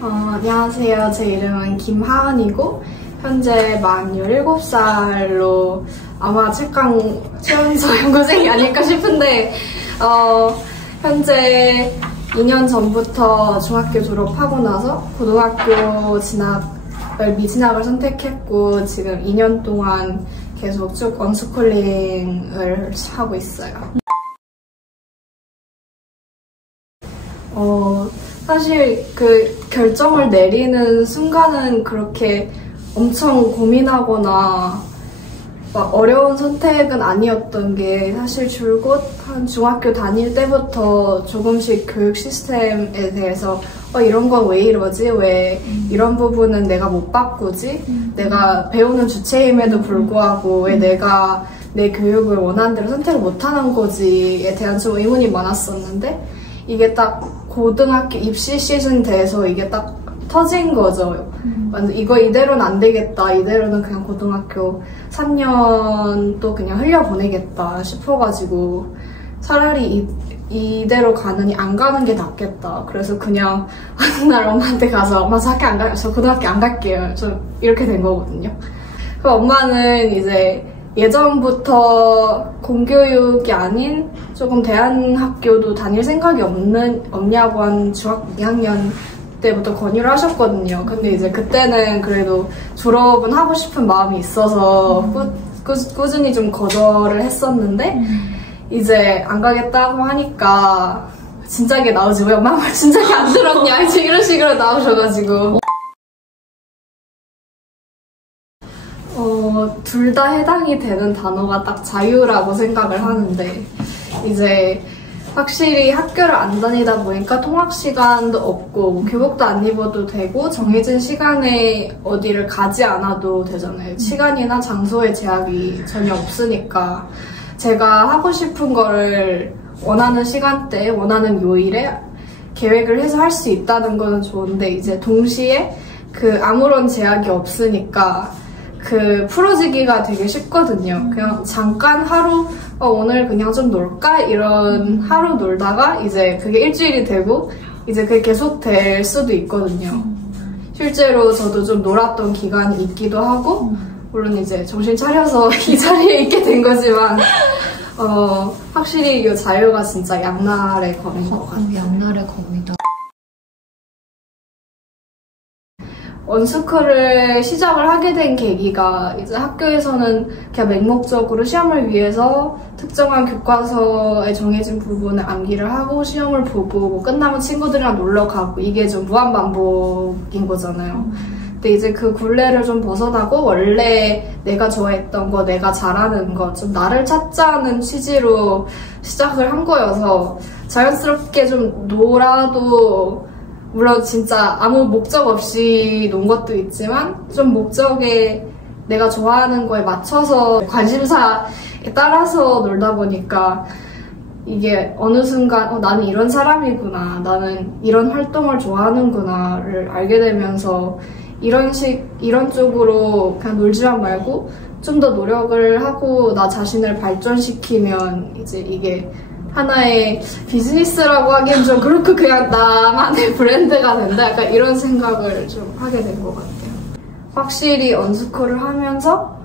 안녕하세요. 제 이름은 김하은이고 현재 만 17살로 아마 책강 최연소 연구생이 아닐까 싶은데 현재 2년 전부터 중학교 졸업하고 나서 고등학교 미진학을 선택했고 지금 2년 동안 계속 쭉 언스쿨링을 하고 있어요. 사실 그 결정을 내리는 순간은 그렇게 엄청 고민하거나 막 어려운 선택은 아니었던 게 사실 줄곧 한 중학교 다닐 때부터 조금씩 교육 시스템에 대해서 이런 건 왜 이러지? 왜 이런 부분은 내가 못 바꾸지? 내가 배우는 주체임에도 불구하고 왜 내가 내 교육을 원하는 대로 선택을 못하는 거지에 대한 좀 의문이 많았었는데 이게 딱 고등학교 입시 시즌 돼서 이게 딱 터진 거죠. 이거 이대로는 안 되겠다. 이대로는 그냥 고등학교 3년 또 그냥 흘려보내겠다 싶어가지고 차라리 이대로 가느니 안 가는 게 낫겠다. 그래서 그냥 어느 날 엄마한테 가서 엄마 저 고등학교 안 갈게요. 좀 이렇게 된 거거든요. 그 엄마는 이제 예전부터 공교육이 아닌 조금 대안학교도 다닐 생각이 없냐고 한 중학교 2학년 때부터 권유를 하셨거든요. 근데 이제 그때는 그래도 졸업은 하고 싶은 마음이 있어서 꾸준히 좀 거절을 했었는데 이제 안 가겠다고 하니까 진작에 나오지 왜 엄마 말 진작에 안 들었냐 이제 이런 식으로 나오셔가지고 둘 다 해당이 되는 단어가 딱 자유라고 생각을 하는데 이제 확실히 학교를 안 다니다 보니까 통학 시간도 없고 교복도 안 입어도 되고 정해진 시간에 어디를 가지 않아도 되잖아요. 시간이나 장소의 제약이 전혀 없으니까 제가 하고 싶은 거를 원하는 시간대에 원하는 요일에 계획을 해서 할 수 있다는 거는 좋은데 이제 동시에 그 아무런 제약이 없으니까 그 풀어지기가 되게 쉽거든요. 그냥 잠깐 하루 오늘 그냥 좀 놀까? 이런 하루 놀다가 이제 그게 일주일이 되고 이제 그게 계속 될 수도 있거든요. 실제로 저도 좀 놀았던 기간이 있기도 하고 물론 이제 정신 차려서 이 자리에 있게 된 거지만 확실히 이 자유가 진짜 양날의 검인 것 같아요. 양날의 검이다. 언스쿨을 시작을 하게 된 계기가 이제 학교에서는 그냥 맹목적으로 시험을 위해서 특정한 교과서에 정해진 부분을 암기를 하고 시험을 보고 뭐 끝나면 친구들이랑 놀러 가고 이게 좀 무한반복인 거잖아요. 근데 이제 그 굴레를 좀 벗어나고 원래 내가 좋아했던 거, 내가 잘하는 거, 좀 나를 찾자는 취지로 시작을 한 거여서 자연스럽게 좀 놀아도 물론 진짜 아무 목적 없이 논 것도 있지만 좀 목적에 내가 좋아하는 거에 맞춰서 관심사에 따라서 놀다 보니까 이게 어느 순간 나는 이런 사람이구나, 나는 이런 활동을 좋아하는구나를 알게 되면서 이런 쪽으로 그냥 놀지만 말고 좀 더 노력을 하고 나 자신을 발전시키면 이제 이게 하나의 비즈니스라고 하기엔 좀 그렇고 그냥 나만의 브랜드가 된다 약간 이런 생각을 좀 하게 된 것 같아요. 확실히 언스쿨을 하면서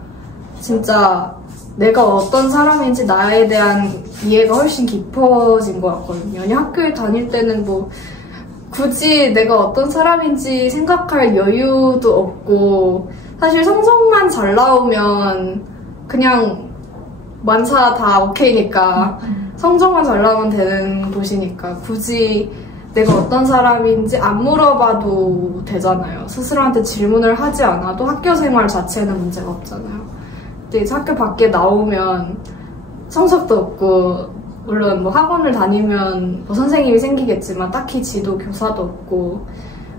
진짜 내가 어떤 사람인지 나에 대한 이해가 훨씬 깊어진 것 같거든요. 그냥 학교에 다닐 때는 뭐 굳이 내가 어떤 사람인지 생각할 여유도 없고 사실 성적만 잘 나오면 그냥 만사 다 오케이니까 성적만 잘 나오면 되는 곳이니까 굳이 내가 어떤 사람인지 안 물어봐도 되잖아요. 스스로한테 질문을 하지 않아도 학교 생활 자체는 문제가 없잖아요. 근데 이제 학교 밖에 나오면 성적도 없고 물론 뭐 학원을 다니면 뭐 선생님이 생기겠지만 딱히 지도 교사도 없고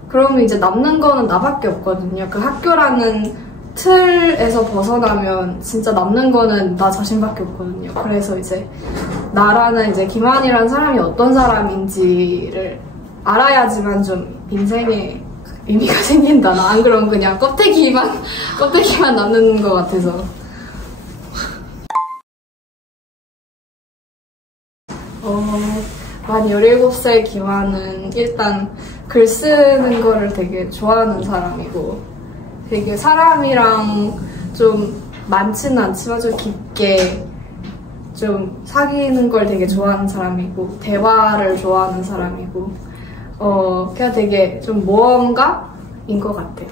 그러면 이제 남는 거는 나밖에 없거든요. 그 학교라는 틀에서 벗어나면 진짜 남는 거는 나 자신밖에 없거든요. 그래서 이제 나라는 이제 김하은이라는 사람이 어떤 사람인지를 알아야지만 좀 인생에 의미가 생긴다. 안 그러면 그냥 껍데기만 남는 것 같아서. 만 17살 기화는 일단 글 쓰는 거를 되게 좋아하는 사람이고 되게 사람이랑 좀 많지는 않지만 좀 깊게 좀 사귀는 걸 되게 좋아하는 사람이고 대화를 좋아하는 사람이고 그냥 되게 좀 모험가인 것 같아요.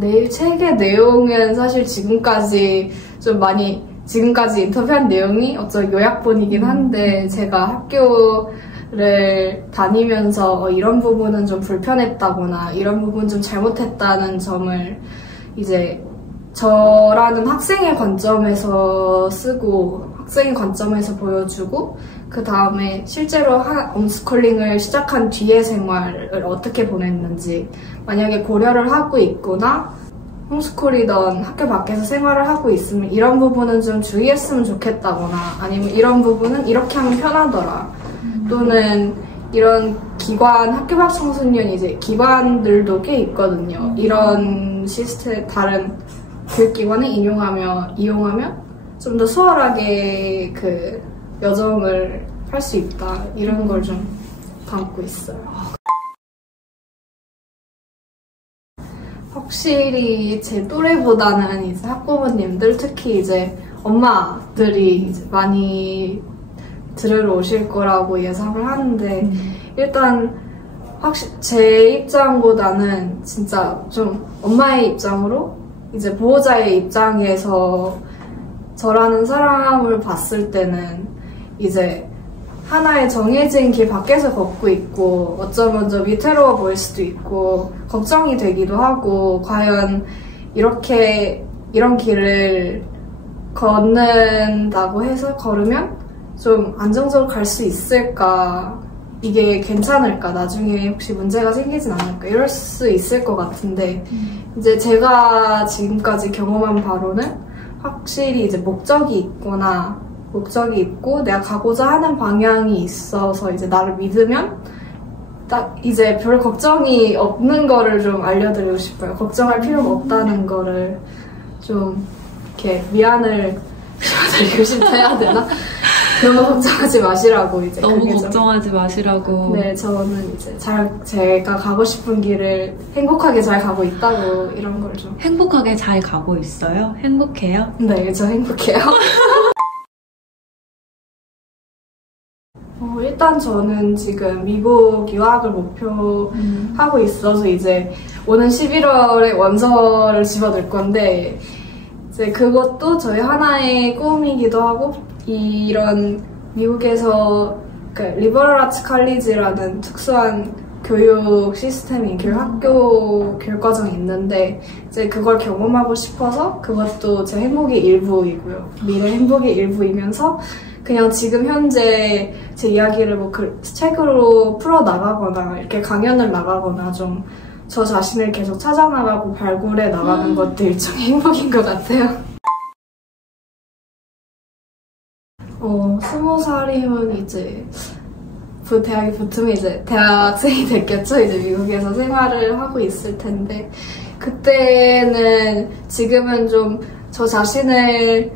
내일 책의 내용은 사실 지금까지 인터뷰한 내용이 어쩌면 요약본이긴 한데 제가 학교를 다니면서 이런 부분은 좀 불편했다거나 이런 부분 좀 잘못했다는 점을 이제 저라는 학생의 관점에서 쓰고 학생의 관점에서 보여주고 그 다음에 실제로 홈스쿨링을 시작한 뒤의 생활을 어떻게 보냈는지 만약에 고려를 하고 있거나 홈스쿨이던 학교 밖에서 생활을 하고 있으면 이런 부분은 좀 주의했으면 좋겠다거나 아니면 이런 부분은 이렇게 하면 편하더라 또는 이런 기관 학교 밖 청소년 이제 기관들도 꽤 있거든요. 이런 시스템 다른 교육기관을 이용하면 좀 더 수월하게 그 여정을 할 수 있다 이런 걸 좀 담고 있어요. 확실히 제 또래보다는 이제 학부모님들 특히 이제 엄마들이 이제 많이 들으러 오실 거라고 예상을 하는데 일단 제 입장보다는 진짜 좀 엄마의 입장으로 이제 보호자의 입장에서 저라는 사람을 봤을 때는 이제 하나의 정해진 길 밖에서 걷고 있고 어쩌면 좀 위태로워 보일 수도 있고 걱정이 되기도 하고 과연 이런 길을 걷는다고 해서 걸으면 좀 안정적으로 갈 수 있을까 이게 괜찮을까 나중에 혹시 문제가 생기진 않을까 이럴 수 있을 것 같은데 이제 제가 지금까지 경험한 바로는 확실히 이제 목적이 있고 내가 가고자 하는 방향이 있어서 이제 나를 믿으면 딱 이제 별 걱정이 없는 거를 좀 알려드리고 싶어요. 걱정할 필요가 없다는 거를 좀 이렇게 미안을 드리고 싶다 해야 되나? 너무 걱정하지 마시라고 이제 너무 걱정하지 마시라고. 네, 저는 이제 제가 가고 싶은 길을 행복하게 잘 가고 있다고 이런 걸 좀. 행복하게 잘 가고 있어요? 행복해요? 네, 저 행복해요. 일단 저는 지금 미국 유학을 목표하고 있어서 이제 오는 11월에 원서를 집어넣을 건데 이제 그것도 저희 하나의 꿈이기도 하고 이런 미국에서 그 리버럴 아츠 칼리지라는 특수한 교육 시스템이 학교 교육 과정이 있는데 이제 그걸 경험하고 싶어서 그것도 제 행복의 일부이고요. 미래 행복의 일부이면서 그냥 지금 현재 제 이야기를 뭐 책으로 풀어 나가거나 이렇게 강연을 나가거나 좀 저 자신을 계속 찾아나가고 발굴해 나가는 것도 일종의 행복인 것 같아요. 20살이면 이제 대학에 붙으면 이제 대학생이 됐겠죠. 이제 미국에서 생활을 하고 있을 텐데 그때는 지금은 좀 저 자신을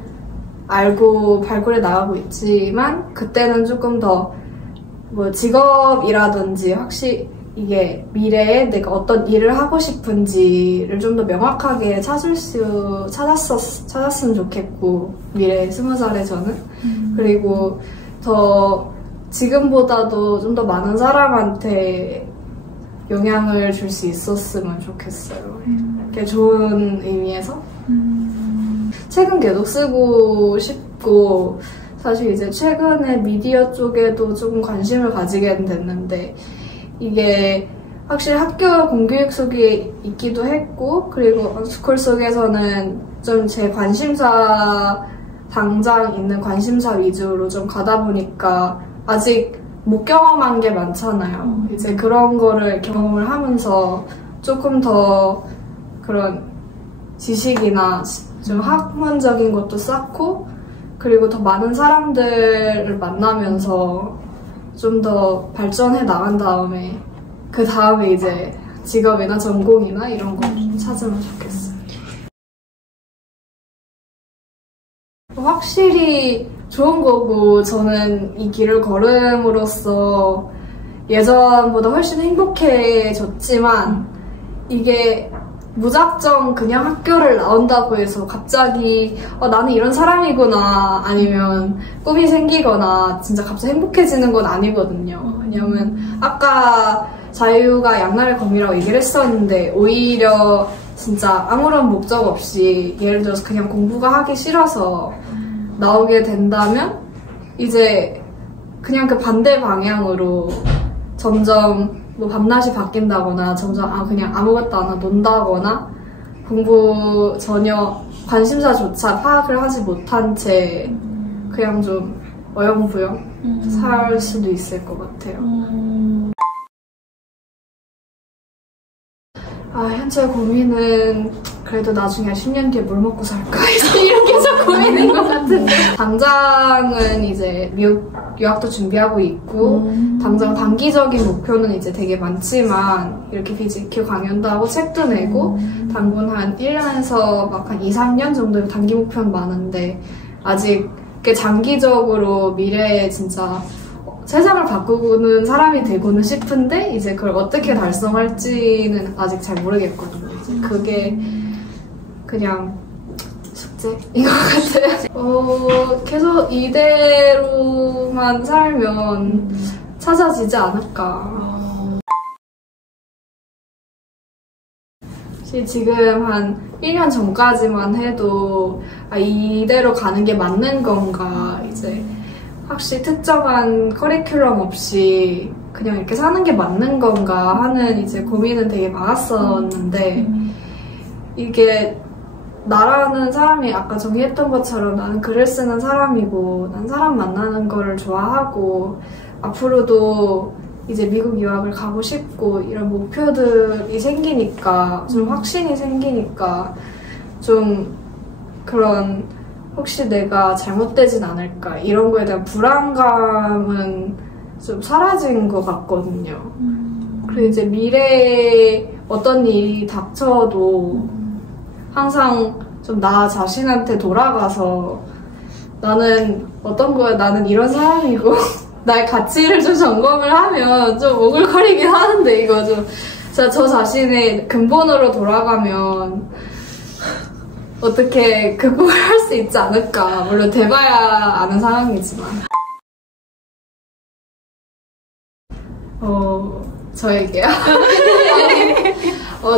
알고 발굴해 나가고 있지만 그때는 조금 더 뭐 직업이라든지 확실히 이게 미래에 내가 어떤 일을 하고 싶은지를 좀 더 명확하게 찾았으면 좋겠고 미래 20살에 저는 그리고 더 지금보다도 좀 더 많은 사람한테 영향을 줄 수 있었으면 좋겠어요. 이렇게 좋은 의미에서 책은 계속 쓰고 싶고 사실 이제 최근에 미디어 쪽에도 조금 관심을 가지게 됐는데 이게 확실히 학교 공교육 속에 있기도 했고 그리고 언스쿨 속에서는 좀 제 관심사 당장 있는 관심사 위주로 좀 가다 보니까 아직 못 경험한 게 많잖아요. 이제 그런 거를 경험을 하면서 조금 더 그런 지식이나 좀 학문적인 것도 쌓고 그리고 더 많은 사람들을 만나면서 좀 더 발전해 나간 다음에 그 다음에 이제 직업이나 전공이나 이런 걸 찾으면 좋겠어요. 확실히 좋은 거고, 저는 이 길을 걸음으로써 예전보다 훨씬 행복해졌지만, 이게 무작정 그냥 학교를 나온다고 해서 갑자기 나는 이런 사람이구나, 아니면 꿈이 생기거나 진짜 갑자기 행복해지는 건 아니거든요. 왜냐면 아까 자유가 양날의 검이라고 얘기를 했었는데, 오히려 진짜 아무런 목적 없이 예를 들어서 그냥 공부가 하기 싫어서 나오게 된다면 이제 그냥 그 반대 방향으로 점점 뭐 밤낮이 바뀐다거나 점점 그냥 아무것도 안 하고 논다거나 공부 전혀 관심사조차 파악을 하지 못한 채 그냥 좀 어영부영 살 수도 있을 것 같아요. 현재 고민은 그래도 나중에 10년 뒤에 뭘 먹고 살까 이렇게 좀 고민인 것 같은데, 당장은 이제 미국 유학도 준비하고 있고 당장 단기적인 목표는 이제 되게 많지만 이렇게 BGQ 강연도 하고 책도 내고 단군 한 1년에서 막 한 2, 3년 정도의 단기 목표는 많은데, 아직 장기적으로 미래에 진짜 세상을 바꾸는 사람이 되고는 싶은데 이제 그걸 어떻게 달성할지는 아직 잘 모르겠거든요. 이제 그게 그냥 숙제인 것 같아요. 계속 이대로만 살면 찾아지지 않을까. 지금 한 1년 전까지만 해도 이대로 가는 게 맞는 건가, 이제 확실히 특정한 커리큘럼 없이 그냥 이렇게 사는 게 맞는 건가 하는 이제 고민은 되게 많았었는데, 이게 나라는 사람이 아까 정의했던 것처럼 나는 글을 쓰는 사람이고 난 사람 만나는 거를 좋아하고 앞으로도 이제 미국 유학을 가고 싶고 이런 목표들이 생기니까, 좀 확신이 생기니까 좀 그런 혹시 내가 잘못되진 않을까 이런 거에 대한 불안감은 좀 사라진 것 같거든요. 그리고 이제 미래에 어떤 일이 닥쳐도 항상 좀 나 자신한테 돌아가서 나는 어떤 거야, 나는 이런 사람이고 나의 가치를 좀 점검을 하면 좀 오글거리긴 하는데, 이거 좀 진짜 저 자신의 근본으로 돌아가면 어떻게 극복을 할 수 있지 않을까. 물론 돼봐야 아는 상황이지만. 저에게요?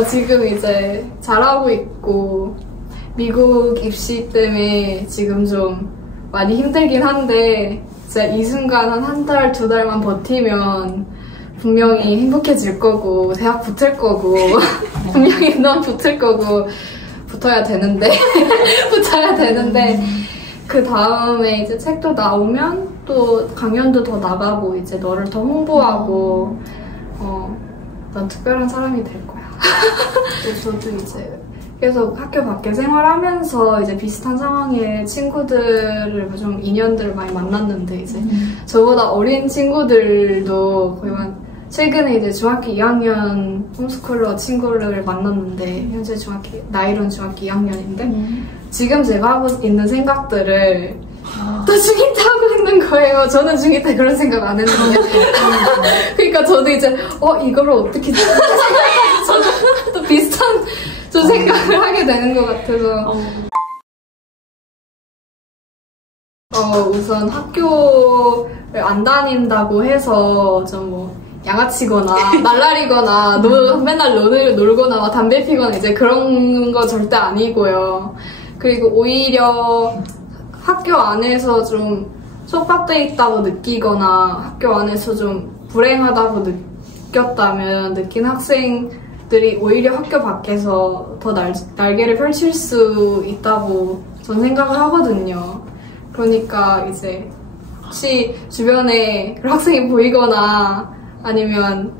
지금 이제 잘하고 있고, 미국 입시 때문에 지금 좀 많이 힘들긴 한데, 진짜 이 순간 한 달, 2달만 버티면 분명히 행복해질 거고, 대학 붙을 거고, 분명히 넌 붙을 거고, 붙어야 되는데, 그 다음에 이제 책도 나오면 또 강연도 더 나가고, 이제 너를 더 홍보하고, 난 특별한 사람이 될 거야. 저도 이제 계속 학교 밖에 생활하면서 이제 비슷한 상황의 친구들을 좀 인연들을 많이 만났는데, 이제 저보다 어린 친구들도 거의 최근에 이제 중학교 2학년 홈스쿨러 친구를 만났는데, 현재 나이로는 중학교 2학년인데 지금 제가 하고 있는 생각들을 또 중2 때 하고 있는 거예요. 저는 중2 때 그런 생각 안 했는데. 그러니까 저도 이제 이거를 어떻게 저도 또 비슷한 좀 생각을 하게 되는 것 같아서. 우선 학교를 안 다닌다고 해서 좀 뭐 양아치거나 날라리거나 맨날 놀거나 담배 피거나 이제 그런 거 절대 아니고요. 그리고 오히려 학교 안에서 좀 속박돼 있다고 느끼거나 학교 안에서 좀 불행하다고 느낀 학생들이 오히려 학교 밖에서 더 날개를 펼칠 수 있다고 전 생각을 하거든요. 그러니까 이제 혹시 주변에 그런 학생이 보이거나 아니면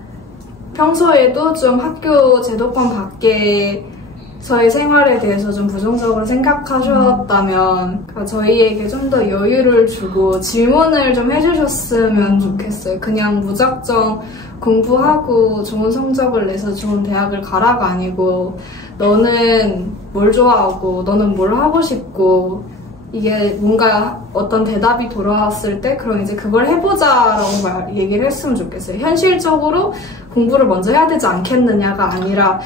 평소에도 좀 학교 제도권 밖에서의 생활에 대해서 좀 부정적으로 생각하셨다면 저희에게 좀 더 여유를 주고 질문을 좀 해주셨으면 좋겠어요. 그냥 무작정 공부하고 좋은 성적을 내서 좋은 대학을 가라가 아니고, 너는 뭘 좋아하고 너는 뭘 하고 싶고 이게 뭔가 어떤 대답이 돌아왔을 때 그럼 이제 그걸 해보자라고 얘기를 했으면 좋겠어요. 현실적으로 공부를 먼저 해야 되지 않겠느냐가 아니라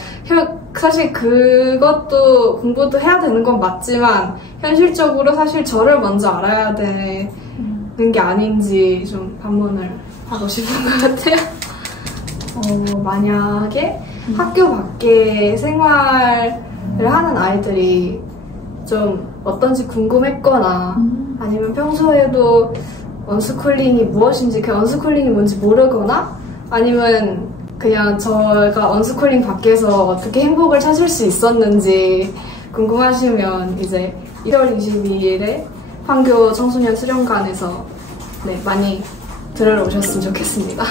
사실 그것도 공부도 해야 되는 건 맞지만 현실적으로 사실 저를 먼저 알아야 되는 게 아닌지 좀 반문을 하고 싶은 것 같아요. 만약에 학교 밖에 생활을 하는 아이들이 좀 어떤지 궁금했거나 아니면 평소에도 언스쿨링이 무엇인지 그 언스쿨링이 뭔지 모르거나 아니면 그냥 저가 언스쿨링 밖에서 어떻게 행복을 찾을 수 있었는지 궁금하시면 이제 1월 22일에 판교 청소년 수련관에서 많이 들으러 오셨으면 좋겠습니다.